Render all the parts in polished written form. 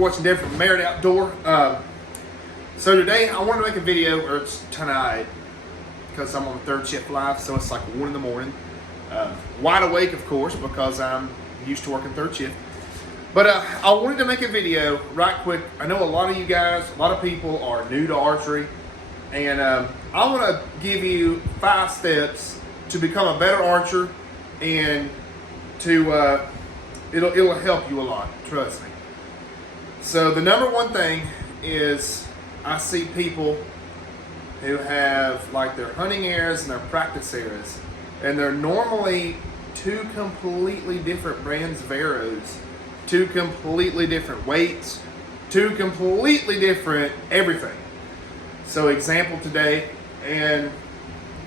You're watching Dave from Merit Outdoor. So today I wanted to make a video, or it's tonight, because I'm on third shift live, so it's like 1 in the morning. Wide awake, of course, because I'm used to working third shift. But I wanted to make a video right quick. I know a lot of you guys, a lot of people are new to archery, and I want to give you 5 steps to become a better archer, and to it'll help you a lot, trust me. So the number one thing is, I see people who have like their hunting arrows and their practice arrows, and they're normally 2 completely different brands of arrows, 2 completely different weights, 2 completely different everything. So example today and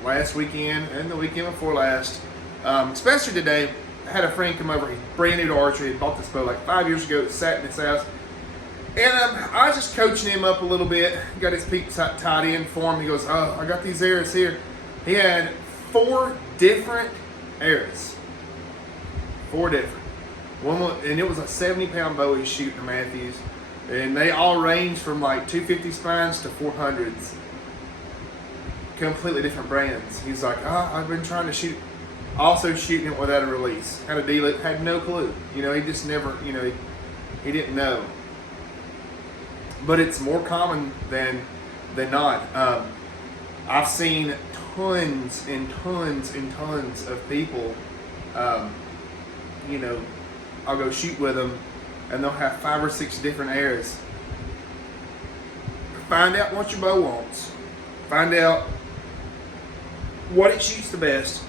last weekend and the weekend before last, especially today, I had a friend come over. He's brand new to archery. He bought this bow like 5 years ago. It sat in his house. And I was just coaching him up a little bit. Got his peep tied in for him. He goes, "Oh, I got these arrows here." He had 4 different arrows. 4 different. One was, and it was a 70-pound bow he's shooting a Matthews. And they all range from like 250 spines to 400s. Completely different brands. He's like, "Oh, I've been trying to shoot." Also shooting it without a release. How to deal it, had no clue. You know, he just never, you know, he didn't know. But it's more common than not. I've seen tons and tons and tons of people, you know, I'll go shoot with them and they'll have 5 or 6 different arrows. Find out what your bow wants. Find out what it shoots the best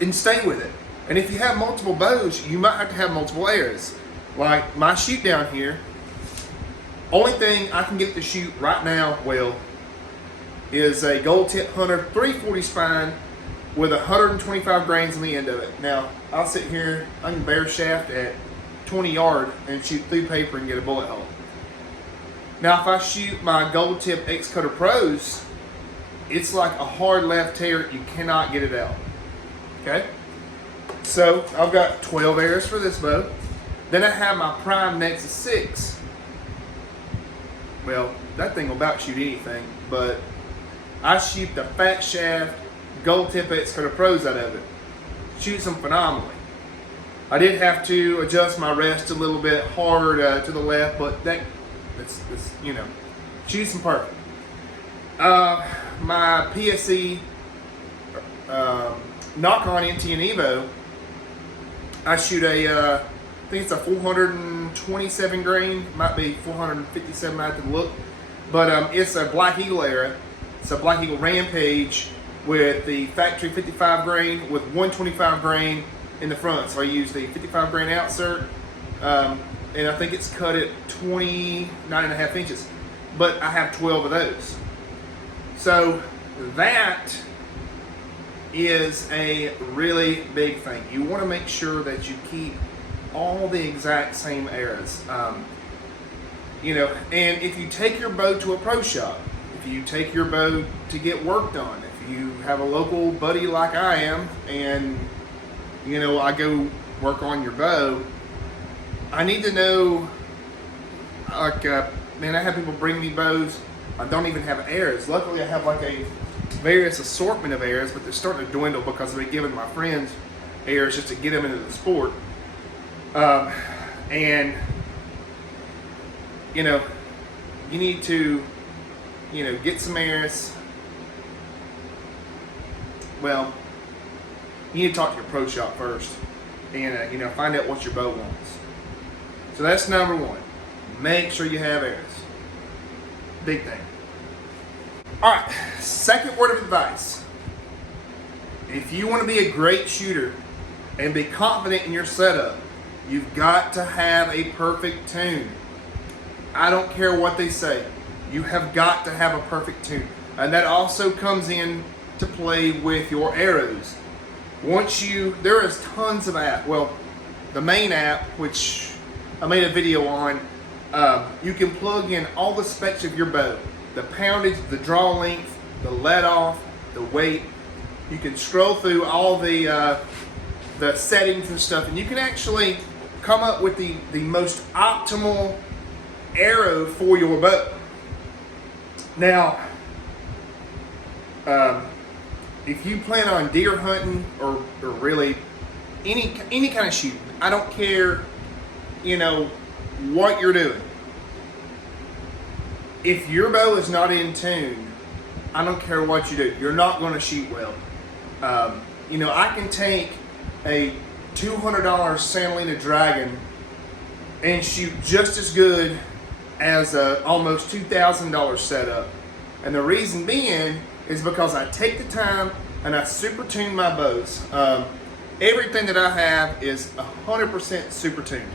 and stay with it. And if you have multiple bows, you might have to have multiple arrows. Like my shoot down here, only thing I can get to shoot right now well is a Gold Tip Hunter 340 spine with 125 grains on the end of it. Now, I'll sit here, I can bare shaft at 20 yard and shoot through paper and get a bullet hole. Now, if I shoot my Gold Tip X Cutter Pros, it's like a hard left tear. You cannot get it out. Okay? So, I've got 12 arrows for this bow. Then I have my Prime Nexus 6. Well, that thing will about shoot anything, but I shoot the fat shaft Gold Tip X Cutter Pros out of it. Shoots them phenomenally. I did have to adjust my rest a little bit hard to the left, but that's you know, shoots them perfect. My PSE Knock-On NTN Evo, I shoot a I think it's a 427 grain, might be 457, I have to look. But it's a Black Eagle arrow. It's a Black Eagle Rampage with the factory 55 grain with 125 grain in the front. So I use the 55 grain outsert, and I think it's cut at 29.5 inches. But I have 12 of those. So that is a really big thing. You want to make sure that you keep all the exact same arrows. You know, and if you take your bow to a pro shop, if you take your bow to get work done, if you have a local buddy like I am, and you know, I go work on your bow, I need to know, like, man, I have people bring me bows, I don't even have arrows. Luckily I have like a various assortment of arrows, but they're starting to dwindle because I've been giving my friends arrows just to get them into the sport. And you know, you need to, you know, get some arrows. Well, you need to talk to your pro shop first, and you know, find out what your bow wants. So that's number 1. Make sure you have arrows. Big thing. All right. Second word of advice: if you want to be a great shooter and be confident in your setup, you've got to have a perfect tune. I don't care what they say. You have got to have a perfect tune. And that also comes in to play with your arrows. There is tons of apps. Well, the main app, which I made a video on, you can plug in all the specs of your bow. The poundage, the draw length, the let off, the weight. You can scroll through all the settings and stuff, and you can actually come up with the most optimal arrow for your bow. Now, if you plan on deer hunting or really any kind of shooting, I don't care, what you're doing. If your bow is not in tune, I don't care what you do, you're not going to shoot well. I can take a $200 Santalina Dragon and shoot just as good as a almost $2,000 setup. And the reason being is because I take the time and I super tune my bows. Everything that I have is 100% super tuned.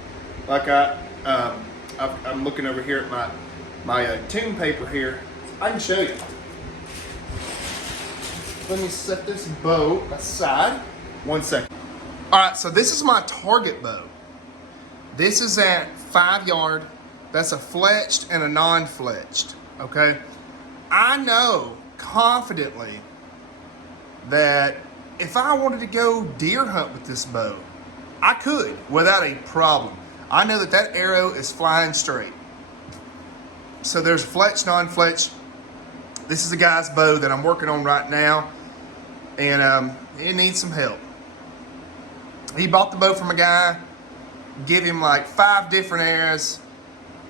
Like I'm looking over here at my tune paper here. I can show you. Let me set this bow aside. 1 second. All right, so this is my target bow. This is at 5 yard. That's a fletched and a non-fletched, okay? I know confidently that if I wanted to go deer hunt with this bow, I could without a problem. I know that arrow is flying straight. So there's fletched, non-fletched. This is a guy's bow that I'm working on right now, and it needs some help. He bought the bow from a guy, give him like 5 different arrows.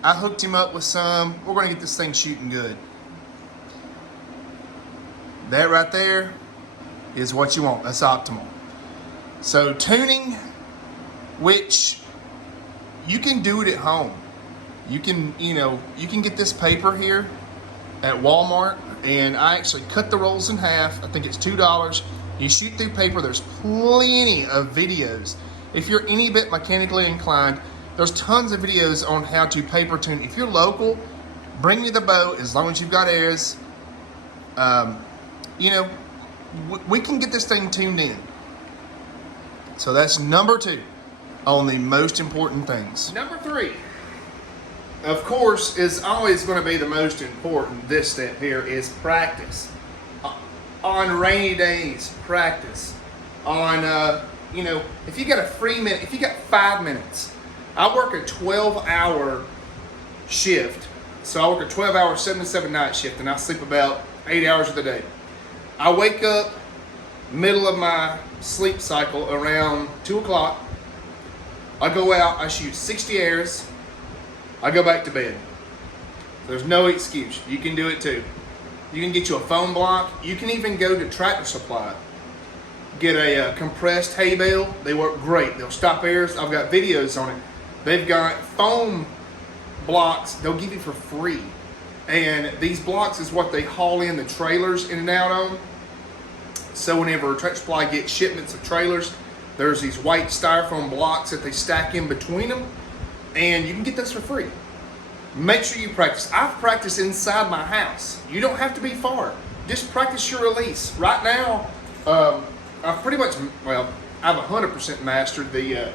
I hooked him up with some. We're gonna get this thing shooting good. That right there is what you want. That's optimal. So tuning, which you can do it at home. You can get this paper here at Walmart, and I actually cut the rolls in half. I think it's $2. You shoot through paper. There's plenty of videos. If you're any bit mechanically inclined, there's tons of videos on how to paper tune. If you're local, bring me the bow as long as you've got arrows. We can get this thing tuned in. So that's number 2 on the most important things. Number 3, of course, is always going to be the most important. This step here is practice. On rainy days, practice. On, if you got a free minute, if you got 5 minutes, I work a 12-hour shift. So I work a 12-hour, 7 to 7 night shift, and I sleep about 8 hours of the day. I wake up middle of my sleep cycle around 2 o'clock. I go out, I shoot 60 arrows. I go back to bed. There's no excuse. You can do it too. You can get you a foam block. You can even go to Tractor Supply. Get a compressed hay bale. They work great. They'll stop arrows. I've got videos on it. They've got foam blocks they'll give you for free. And these blocks is what they haul in the trailers in and out on. So whenever Tractor Supply gets shipments of trailers, there's these white styrofoam blocks that they stack in between them, and you can get those for free. Make sure you practice. I've practiced inside my house. You don't have to be far. Just practice your release. Right now, I've pretty much, I've 100% mastered the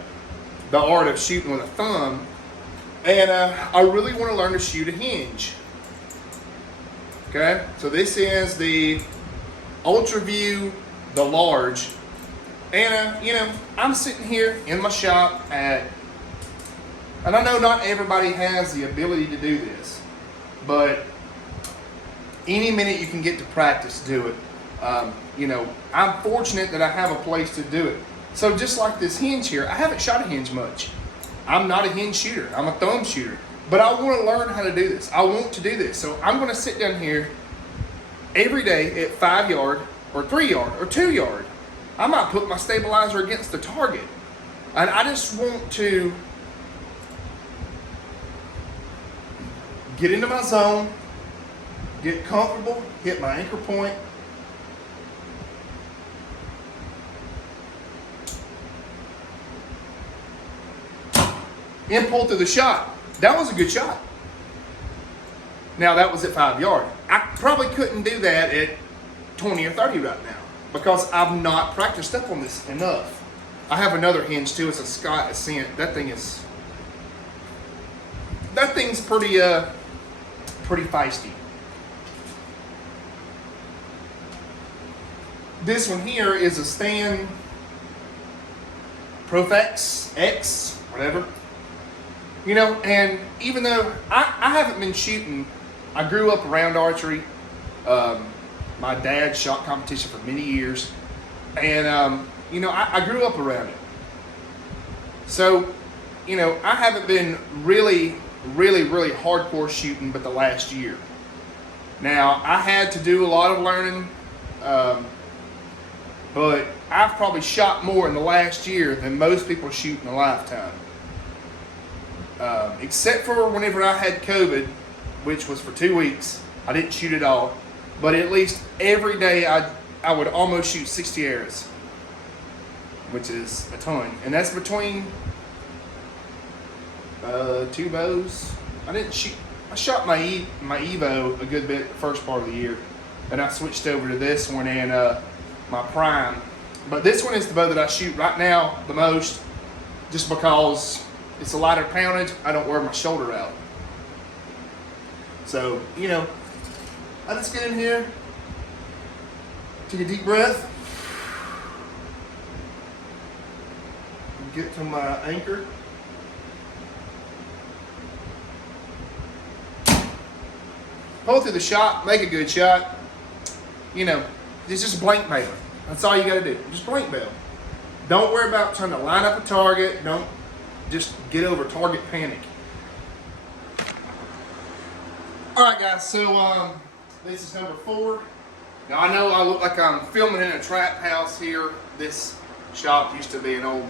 art of shooting with a thumb, and I really want to learn to shoot a hinge. Okay, so this is the UltraView, the large, and I'm sitting here in my shop and I know not everybody has the ability to do this, but any minute you can get to practice, do it. I'm fortunate that I have a place to do it. So just like this hinge here, I haven't shot a hinge much. I'm not a hinge shooter. I'm a thumb shooter. But I want to learn how to do this. I want to do this. So I'm going to sit down here every day at 5 yard or 3 yard or 2 yard. I might put my stabilizer against the target. And I just want to get into my zone, get comfortable, hit my anchor point. And pull through the shot. That was a good shot. Now that was at 5 yard. I probably couldn't do that at 20 or 30 right now because I've not practiced up on this enough. I have another hinge too. It's a Scott Ascent. That thing's pretty feisty. This one here is a Stan Profex X, whatever. You know, and even though I haven't been shooting, I grew up around archery. My dad shot competition for many years, and you know, I grew up around it. So, you know, I haven't been really hardcore shooting but the last year. Now, I had to do a lot of learning, but I've probably shot more in the last year than most people shoot in a lifetime. Except for whenever I had COVID, which was for 2 weeks. I didn't shoot at all, but at least every day I would almost shoot 60 arrows, which is a ton, and that's between 2 bows. I shot my Evo a good bit the first part of the year, and I switched over to this one and my Prime. But this one is the bow that I shoot right now the most, just because it's a lighter poundage. I don't wear my shoulder out. So, you know, I just get in here, take a deep breath, get to my anchor. Pull through the shot, make a good shot. You know, it's just blank bail. That's all you gotta do, just blank bail. Don't worry about trying to line up a target. Don't just get over target panic. All right, guys, so this is number 4. Now, I know I look like I'm filming in a trap house here. This shop used to be an old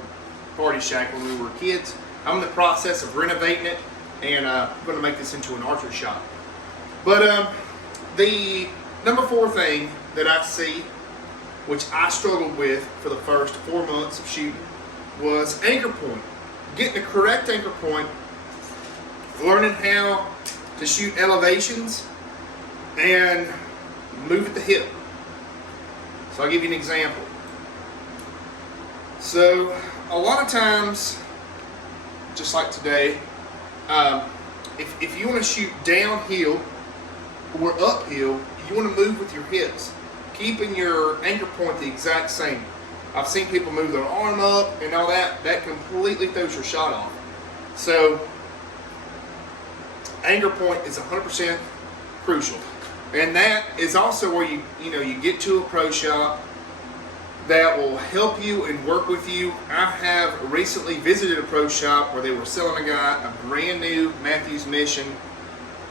party shack when we were kids. I'm in the process of renovating it, and I'm gonna make this into an archery shop. But the number 4 thing that I see, which I struggled with for the first 4 months of shooting, was anchor point. Getting the correct anchor point, learning how to shoot elevations, and move at the hip. So I'll give you an example. So a lot of times, just like today, if you want to shoot downhill or uphill, you want to move with your hips, keeping your anchor point the exact same. I've seen people move their arm up and all that. That completely throws your shot off. So anchor point is 100% crucial. And that is also where you get to a pro shop that will help you and work with you. I have recently visited a pro shop where they were selling a guy a brand new Mathews Mission,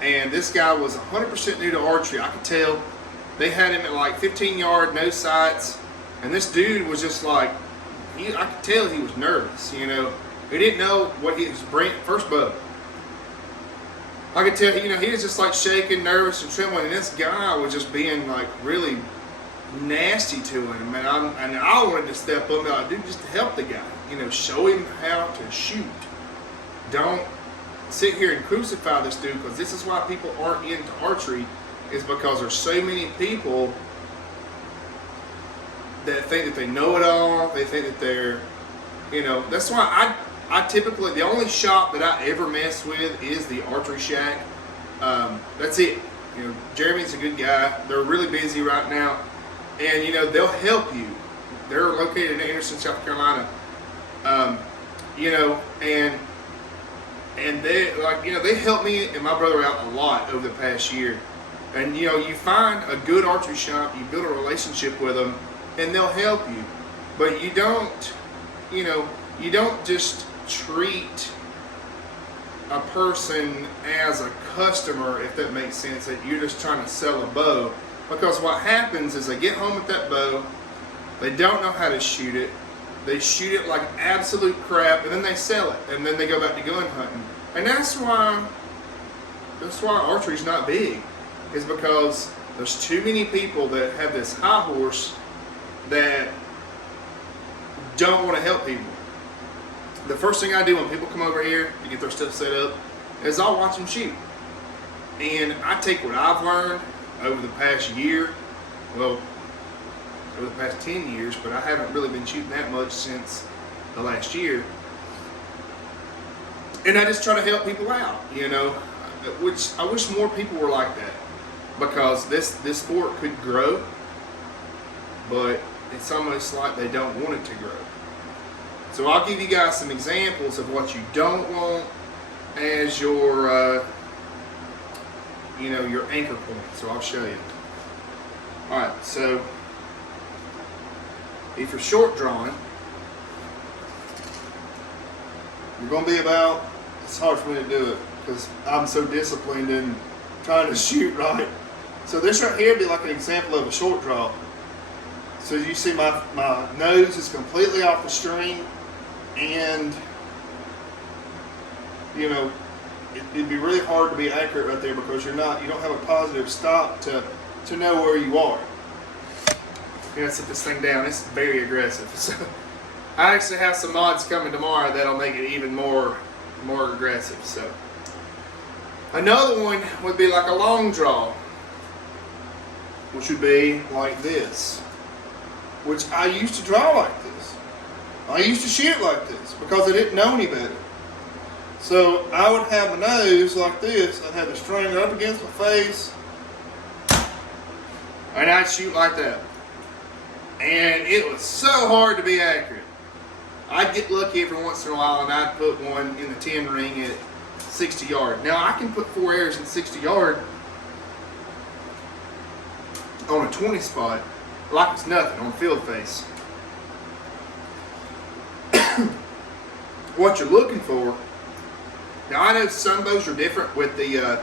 and this guy was 100% new to archery. I could tell. They had him at like 15 yard, no sights, and this dude was just like, I could tell he was nervous. You know, he didn't know what his first bow. I could tell, he was just like shaking, nervous, and trembling, and this guy was just being like really nasty to him, and I wanted to step up and be like, dude, just to help the guy, show him how to shoot. Don't sit here and crucify this dude, because this is why people aren't into archery, is because there's so many people that think that they know it all. They think that they're, that's why I typically, the only shop that I ever mess with is the Archery Shack. That's it. Jeremy's a good guy. They're really busy right now, and they'll help you. They're located in Anderson, South Carolina. And they they helped me and my brother out a lot over the past year. And you find a good archery shop, you build a relationship with them, and they'll help you. But you don't just treat a person as a customer, if that makes sense, that you're just trying to sell a bow. Because what happens is they get home with that bow, they don't know how to shoot it, they shoot it like absolute crap, and then they sell it, and then they go back to gun hunting. And that's why archery's not big, is because there's too many people that have this high horse that don't want to help people. The first thing I do when people come over here to get their stuff set up is I'll watch them shoot. And I take what I've learned over the past year, well, over the past 10 years, but I haven't really been shooting that much since the last year. And I just try to help people out, which I wish more people were like that, because this sport could grow, but it's almost like they don't want it to grow. So I'll give you guys some examples of what you don't want as your, your anchor point. So I'll show you. All right, so if you're short drawing, you're going to be about, it's hard for me to do it because I'm so disciplined in trying to shoot right. So this right here would be like an example of a short draw. So you see my nose is completely off the string, and it'd be really hard to be accurate right there because you don't have a positive stop to know where you are. You gotta sit this thing down. It's very aggressive. So I actually have some mods coming tomorrow that'll make it even more aggressive. So another one would be like a long draw, which would be like this, which I used to draw like this. I used to shoot like this because I didn't know any better. So I would have my nose like this. I'd have the string up against my face, and I'd shoot like that. And it was so hard to be accurate. I'd get lucky every once in a while, and I'd put one in the 10 ring at 60 yard. Now I can put 4 arrows in 60 yard on a 20 spot like it's nothing on field face. What you're looking for. Now I know some bows are different with the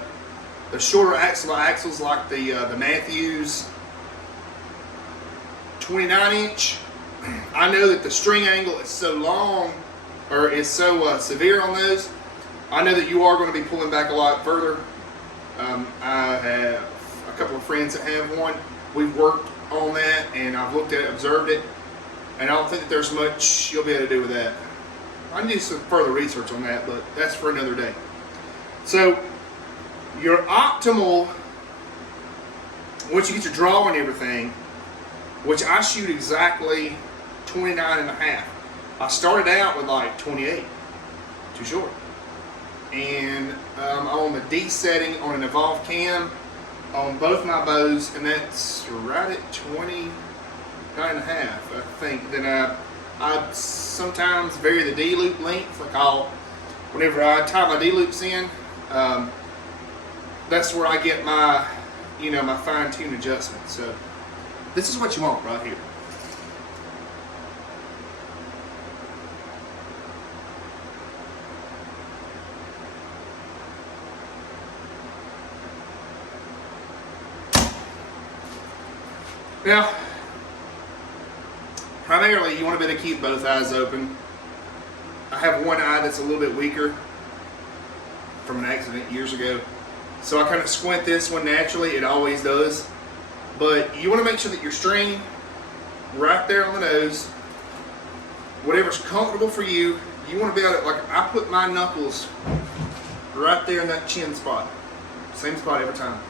shorter axles like the Matthews 29-inch. I know that the string angle is so long, or is so severe on those. I know that you are going to be pulling back a lot further. I have a couple of friends that have one. We've worked on that, and I've looked at it, observed it, and I don't think that there's much you'll be able to do with that. I can do some further research on that, but that's for another day. So your optimal, once you get your draw and everything, which I shoot exactly 29 and a half. I started out with like 28, too short. And I'm on the D setting on an Evolve cam on both my bows, and that's right at 29 and a half, I think. Then I sometimes vary the D loop length, like whenever I tie my D loops in, that's where I get my, my fine tune adjustment. So this is what you want right here. Now, primarily you want to be able to keep both eyes open. I have one eye that's a little bit weaker from an accident years ago. So I kind of squint this one naturally, it always does. But you want to make sure that your string right there on the nose, whatever's comfortable for you, you want to be able to, like I put my knuckles right there in that chin spot. Same spot every time.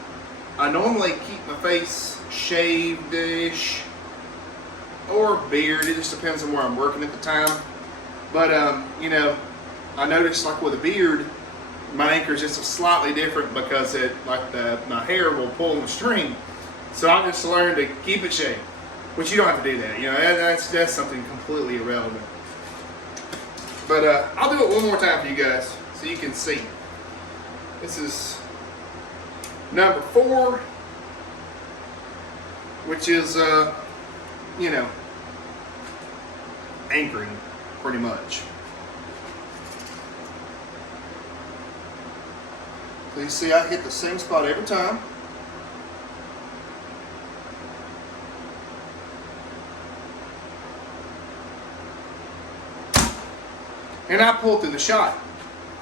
I normally keep my face shaved-ish or beard, it just depends on where I'm working at the time. But I noticed like with a beard, my anchor is just slightly different because my hair will pull on the string. So I just learned to keep it shaved, which you don't have to do that. That's something completely irrelevant. But I'll do it one more time for you guys so you can see. This is number 4, which is anchoring pretty much. So you see I hit the same spot every time. And I pull through the shot.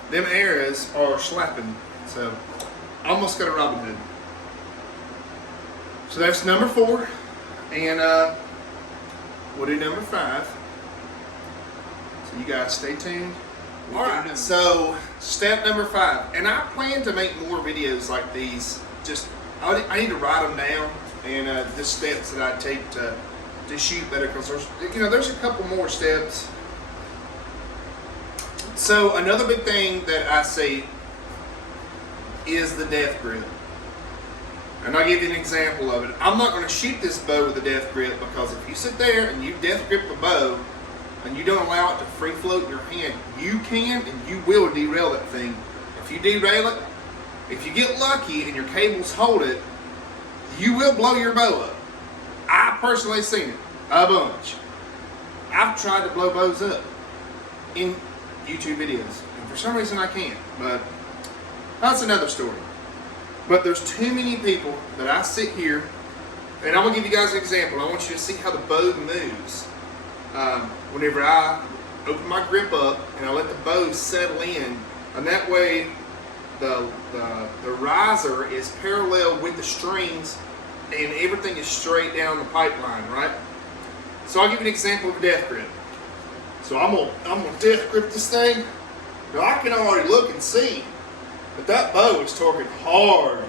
Them arrows are slapping, so I almost got a Robin Hood. So that's number 4, and we'll do number 5. So you guys stay tuned. All right. So step number 5, and I plan to make more videos like these. I need to write them down, and the steps that I take to shoot better, because there's a couple more steps. So another big thing that I see is the death grip. And I'll give you an example of it. I'm not going to shoot this bow with a death grip, because if you sit there and you death grip the bow and you don't allow it to free float in your hand, you can and you will derail that thing If you derail it, if you get lucky and your cables hold it, you will blow your bow up. I personally seen it a bunch. I've tried to blow bows up in YouTube videos, and for some reason I can't, but that's another story. But there's too many people that I sit here, and I'm gonna give you guys an example. I want you to see how the bow moves. Whenever I open my grip up and I let the bow settle in, and that way the riser is parallel with the strings and everything is straight down the pipeline, right? So I'll give you an example of a death grip. So I'm gonna death grip this thing. Now I can already look and see that that bow is torquing hard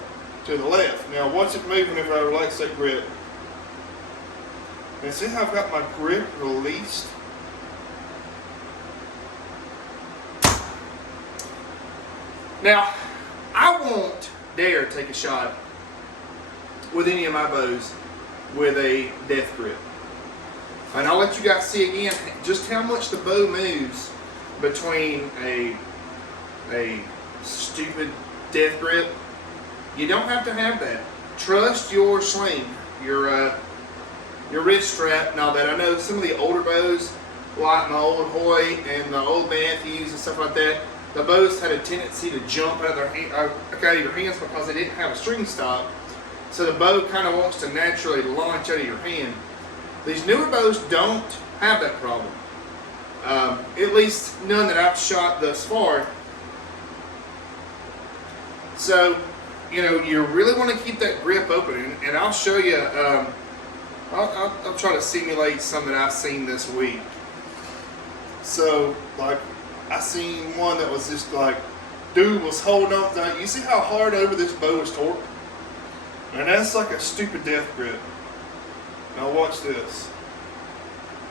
to the left. Now watch it move whenever I relax that grip. And see how I've got my grip released? Now, I won't dare take a shot with any of my bows with a death grip. And I'll let you guys see again just how much the bow moves between a stupid death grip. You don't have to have that. Trust your sling, your wrist strap and all that. I know some of the older bows, like my old Hoyt and the old Matthews and stuff like that, the bows had a tendency to jump out of their your hands because they didn't have a string stop. So the bow kind of wants to naturally launch out of your hand. These newer bows don't have that problem. At least none that I've shot thus far. So, you know, you really want to keep that grip open, and I'll show you. I'll try to simulate some that I've seen this week. So, like, I seen one that was just like, dude was holding on. Now, you see how hard over this bow is torqued? And that's like a stupid death grip. Now watch this.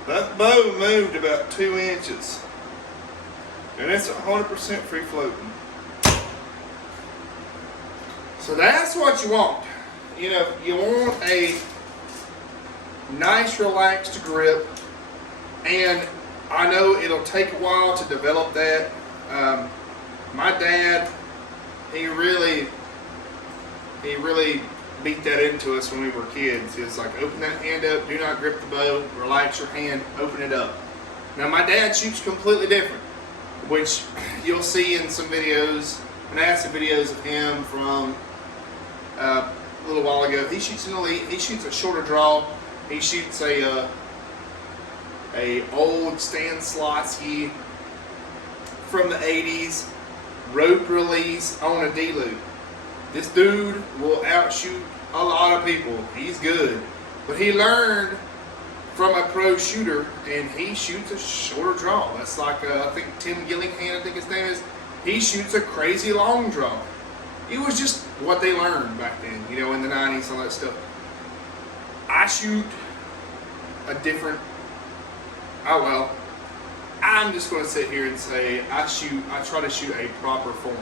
That bow moved about 2 inches. And it's 100% free floating. So that's what you want. You know, you want a nice relaxed grip, and I know it'll take a while to develop that. My dad, he really beat that into us when we were kids. He was like, open that hand up, do not grip the bow, relax your hand, open it up. Now my dad shoots completely different, which you'll see in some videos, and I have some videos of him from a little while ago. He shoots an elite, he shoots a shorter draw, he shoots a old Stanislavski from the 80s, rope release on a D-loop. This dude will outshoot a lot of people. He's good. But he learned from a pro shooter, and he shoots a shorter draw. That's like, I think Tim Gillingham, I think his name is. He shoots a crazy long draw. It was just what they learned back then, you know, in the 90s, all that stuff. I shoot a different, well, I'm just going to sit here and say I try to shoot a proper form.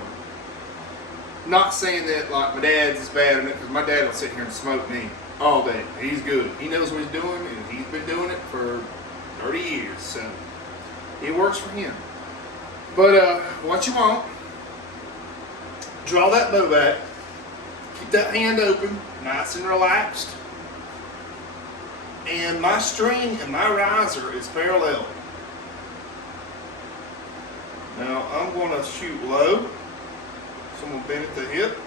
Not saying that like my dad's is bad, because my dad will sit here and smoke me all day. He's good. He knows what he's doing, and he's been doing it for 30 years, so it works for him. But what you want, draw that bow back, keep that hand open, nice and relaxed, and my string and my riser is parallel. Now I'm going to shoot low. So I'm going to bend at the hip.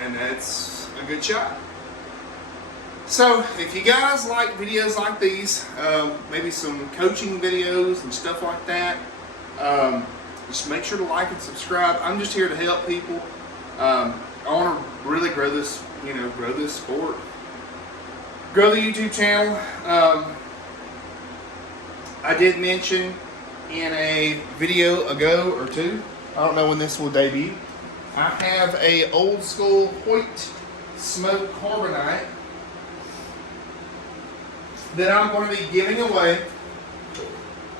And that's a good shot. So if you guys like videos like these, maybe some coaching videos and stuff like that, just make sure to like and subscribe. I'm just here to help people. I want to really grow this, grow this sport. Grow the YouTube channel. I did mention in a video ago or two, I don't know when this will debut, I have a old school Hoyt Smoke Carbonite that I'm going to be giving away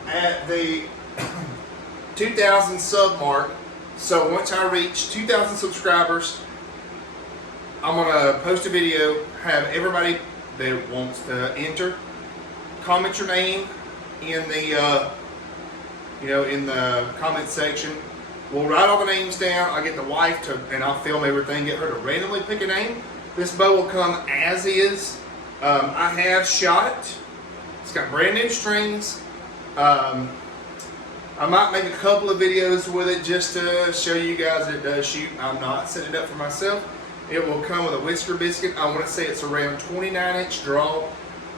at the 2,000 sub mark. So once I reach 2,000 subscribers, I'm going to post a video, have everybody that wants to enter comment your name in the in the comment section. We'll write all the names down. I'll get the wife to, and I'll film everything, get her to randomly pick a name. This bow will come as is. I have shot it. It's got brand new strings. I might make a couple of videos with it just to show you guys that it does shoot. I'm not setting it up for myself. It will come with a whisker biscuit. I want to say it's around 29-inch draw.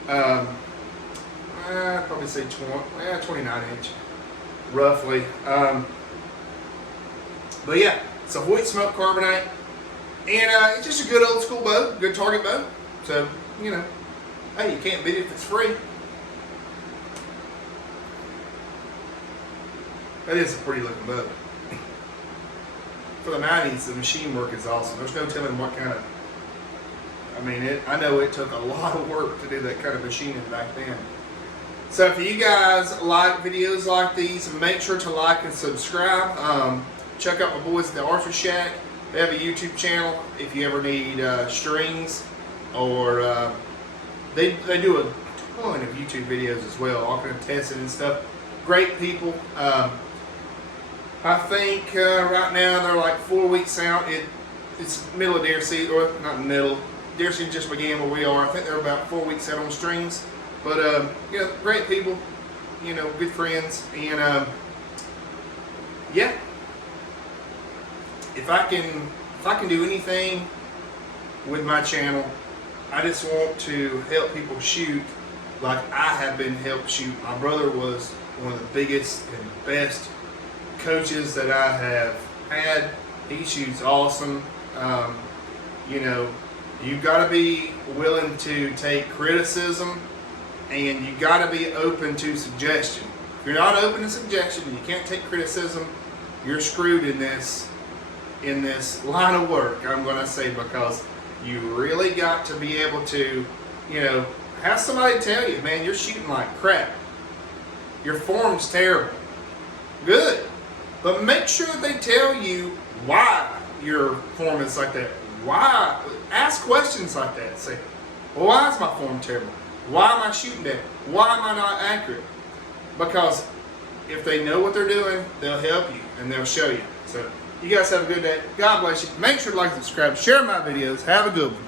I'd probably say 29-inch, roughly. But yeah, it's a Hoyt Smoke Carbonite, and it's just a good old school bow, good target bow. So, you know, hey, you can't beat it if it's free. That is a pretty looking bow. For the 90s, the machine work is awesome. There's no telling what kind of, I know it took a lot of work to do that kind of machining back then. So if you guys like videos like these, make sure to like and subscribe. Check out my boys at the Archer Shack. They have a YouTube channel if you ever need strings, or they do a ton of YouTube videos as well, all kind of testing and stuff. Great people. I think right now they're like 4 weeks out. It's middle of deer season, or not middle. Deer season just began where we are. I think they're about 4 weeks out on strings. But you know, great people, you know, good friends, and yeah. If I can do anything with my channel, I just want to help people shoot like I have been helped shoot. My brother was one of the biggest and best coaches that I have had. He shoots awesome. You know, you've got to be willing to take criticism, and you got to be open to suggestion. If you're not open to suggestion, you can't take criticism, you're screwed in this line of work, I'm going to say, because you really got to be able to, you know, have somebody tell you, man, you're shooting like crap. Your form's terrible. Good. But make sure that they tell you why your form is like that. Why? Ask questions like that. Say, well, why is my form terrible? Why am I shooting that? Why am I not accurate? Because if they know what they're doing, they'll help you and they'll show you. So you guys have a good day. God bless you. Make sure to like and subscribe. Share my videos. Have a good one.